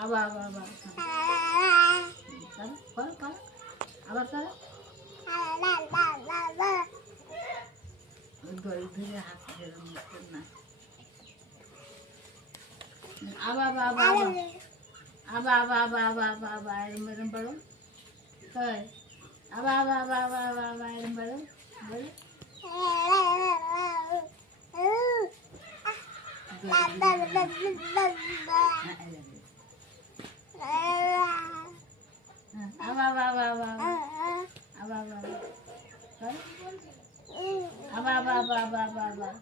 আবার আবার আবার করো করো আবার করো ধরে ধরে হাত না আবার আবার আবার আবার আবার আবার আবার আবার আবার এরম এরম বলো হয় আবার আবার আবার আবার আবার আবার এরম বলো বলো আবার আবার আবার আবার আবার আবার আবার আবার আবার আবার আবার আবার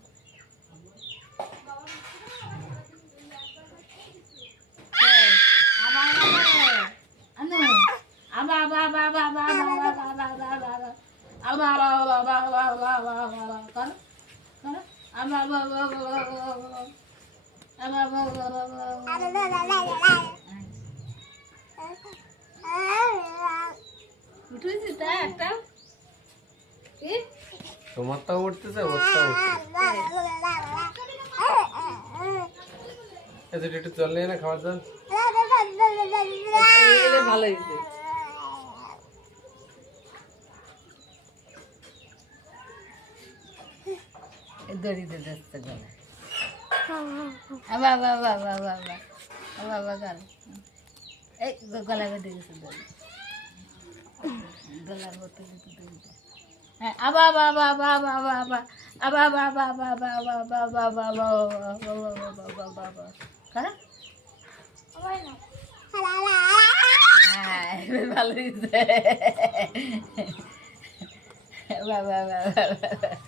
উঠেছি তা একটা তোমারটাও উঠতেছে ওরটাও উঠতেছে একটু জল নিয়ে না খাওয়ার জল ভালো হয়েছে দড়িতে যাচ্ছে গলা আবার আবার আবার আবার আবার আবার আবার গাল এই গলা বেঁধে গেছে দড়ি গলার মতো দড়িতে হ্যাঁ আবার আবার আবার আবার আবার আবার আবার আবার আবার আবার আবার আবার আবার আবার আবার আবার কারা ভালো হয়েছে বাবা বাবা